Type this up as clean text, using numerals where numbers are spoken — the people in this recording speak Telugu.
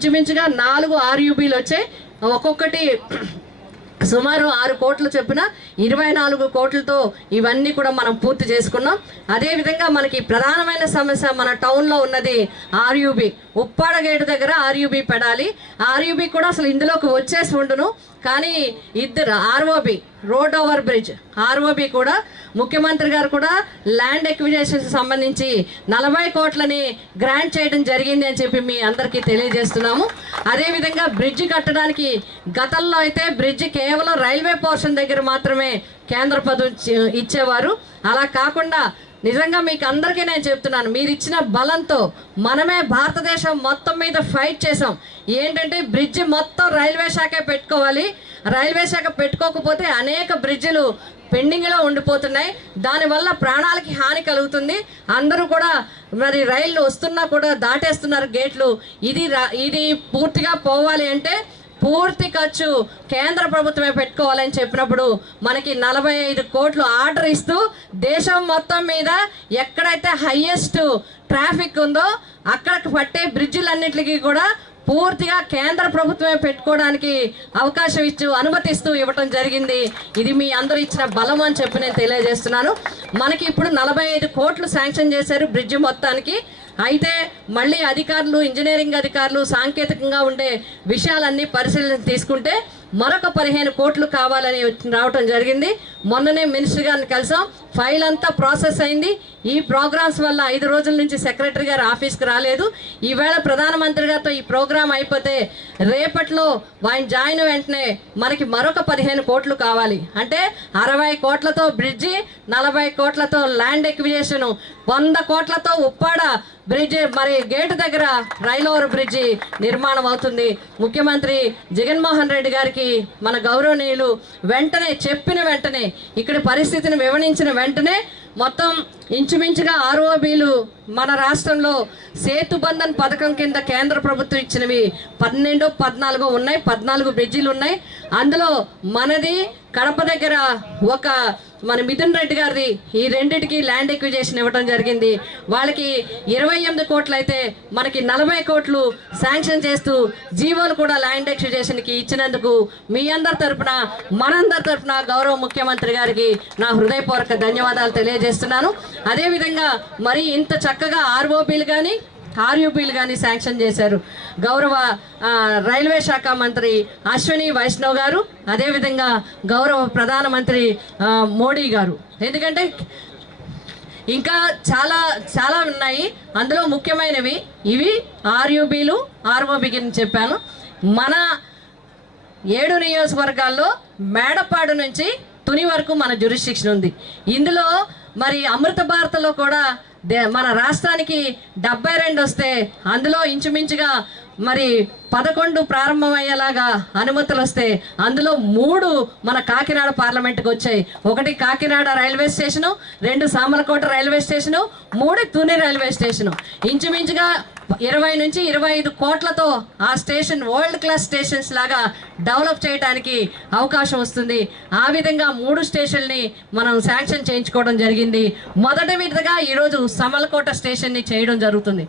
ఇంచుమించుగా 4 RUBలు వచ్చాయి. ఒక్కొక్కటి సుమారు 6 కోట్లు చొప్పున 24 కోట్లతో ఇవన్నీ కూడా మనం పూర్తి చేసుకున్నాం. అదేవిధంగా మనకి ప్రధానమైన సమస్య మన టౌన్లో ఉన్నది RUB. ఉప్పాడ గేటు దగ్గర RUB పెడాలి. RUB కూడా అసలు ఇందులోకి వచ్చేసి ఉండును, కానీ ఇద్దరు ROB road over bridge ROB కూడా ముఖ్యమంత్రి గారు కూడా ల్యాండ్ ఎక్విజిషన్ సంబంధించి 40 కోట్లని గ్రాంట్ చేయడం జరిగింది అని చెప్పి మీ అందరికీ తెలియజేస్తున్నాము. అదేవిధంగా బ్రిడ్జ్ కట్టడానికి గతంలో అయితే బ్రిడ్జ్ కేవలం రైల్వే పోర్షన్ దగ్గర మాత్రమే కేంద్ర ప్రభుత్వం ఇచ్చేవారు. అలా కాకుండా నిజంగా మీకు అందరికీ నేను చెప్తున్నాను, మీరు ఇచ్చిన బలంతో మనమే భారతదేశం మొత్తం మీద ఫైట్ చేసాం. ఏంటంటే బ్రిడ్జ్ మొత్తం రైల్వే శాఖే పెట్టుకోవాలి, రైల్వే శాఖ పెట్టుకోకపోతే అనేక బ్రిడ్జిలు పెండింగ్లో ఉండిపోతున్నాయి, దానివల్ల ప్రాణాలకి హాని కలుగుతుంది. అందరూ కూడా మరి రైళ్ళు వస్తున్నా కూడా దాటేస్తున్నారు గేట్లు. ఇది పూర్తిగా పోవాలి అంటే పూర్తి ఖర్చు కేంద్ర ప్రభుత్వమే పెట్టుకోవాలని చెప్పినప్పుడు మనకి 45 కోట్లు ఆర్డర్ ఇస్తూ దేశం మొత్తం మీద ఎక్కడైతే హైయెస్ట్ ట్రాఫిక్ ఉందో అక్కడికి పట్టే బ్రిడ్జిలన్నిటికీ కూడా పూర్తిగా కేంద్ర ప్రభుత్వమే పెట్టుకోవడానికి అవకాశం అనుమతిస్తూ ఇవ్వటం జరిగింది. ఇది మీ అందరూ ఇచ్చిన బలం అని చెప్పి నేను తెలియజేస్తున్నాను. మనకి ఇప్పుడు 45 కోట్లు శాంక్షన్ చేశారు బ్రిడ్జి మొత్తానికి. అయితే మళ్ళీ అధికారులు, ఇంజనీరింగ్ అధికారులు సాంకేతికంగా ఉండే విషయాలన్నీ పరిశీలన తీసుకుంటే మరొక 15 కోట్లు కావాలని రావటం జరిగింది. మొన్ననే మినిస్టర్ గారిని కలిసాం, ఫైల్ అంతా ప్రాసెస్ అయింది. ఈ ప్రోగ్రామ్స్ వల్ల 5 రోజుల నుంచి సెక్రటరీ గారు ఆఫీస్కి రాలేదు. ఈవేళ ప్రధానమంత్రి గారితో ఈ ప్రోగ్రాం అయిపోతే రేపట్లో ఆయన జాయిన్ వెంటనే మనకి మరొక 15 కోట్లు కావాలి. అంటే 60 కోట్లతో బ్రిడ్జి, 40 కోట్లతో ల్యాండ్ ఎక్విజిషన్, 100 కోట్లతో ఉప్పాడ బ్రిడ్జి మరి గేటు దగ్గర రైల్ ఓవర్ బ్రిడ్జి నిర్మాణం అవుతుంది. ముఖ్యమంత్రి జగన్మోహన్ రెడ్డి గారికి మన గౌరవనీయులు వెంటనే చెప్పిన వెంటనే ఇక్కడ పరిస్థితిని వివరించిన వెంటనే మొత్తం ఇంచుమించుగా ROBలు మన రాష్ట్రంలో సేతుబంధన్ పథకం కింద కేంద్ర ప్రభుత్వం ఇచ్చినవి 12, 14 ఉన్నాయి. 14 బ్రిడ్జిలు ఉన్నాయి. అందులో మనది కడప దగ్గర ఒక మన మిథున్ రెడ్డి గారిది ఈ రెండిటికి ల్యాండ్ ఎక్విజిషన్ ఇవ్వడం జరిగింది. వాళ్ళకి 28 కోట్లు అయితే మనకి 40 కోట్లు శాంక్షన్ చేస్తూ జీవోలు కూడా ల్యాండ్ ఎక్విజిషన్కి ఇచ్చినందుకు మీ అందరి తరఫున, మనందరి తరఫున గౌరవ ముఖ్యమంత్రి గారికి నా హృదయపూర్వక ధన్యవాదాలు తెలియజేస్తున్నాను. అదేవిధంగా మరి ఇంత చక్కగా ROBలు కానీ RUBలు కానీ శాంక్షన్ చేశారు గౌరవ రైల్వే శాఖ మంత్రి అశ్విని వైష్ణవ్ గారు, అదేవిధంగా గౌరవ ప్రధానమంత్రి మోడీ గారు. ఎందుకంటే ఇంకా చాలా చాలా ఉన్నాయి, అందులో ముఖ్యమైనవి ఇవి RUBలు ROB అని చెప్పాను. మన 7 నియోజకవర్గాల్లో మేడపాడు నుంచి తుని వరకు మన జ్యూరిస్డిక్షన్ ఉంది. ఇందులో మరి అమృత భారత్లో కూడా మన రాష్ట్రానికి 72 వస్తే అందులో ఇంచుమించుగా మరి 11 ప్రారంభమయ్యేలాగా అనుమతులు వస్తే అందులో 3 మన కాకినాడ పార్లమెంట్కి వచ్చాయి. ఒకటి Kakinada railway station, 2 Samarlakota railway station, 3 Tuni railway station. ఇంచుమించుగా 20 నుంచి 25 కోట్లతో ఆ స్టేషన్ వరల్డ్ క్లాస్ స్టేషన్స్ లాగా డెవలప్ చేయడానికి అవకాశం వస్తుంది. ఆ విధంగా 3 స్టేషన్ని మనం శాంక్షన్ చేయించుకోవడం జరిగింది. మొదటి విడతగా ఈరోజు సామర్లకోట స్టేషన్ని చేయడం జరుగుతుంది.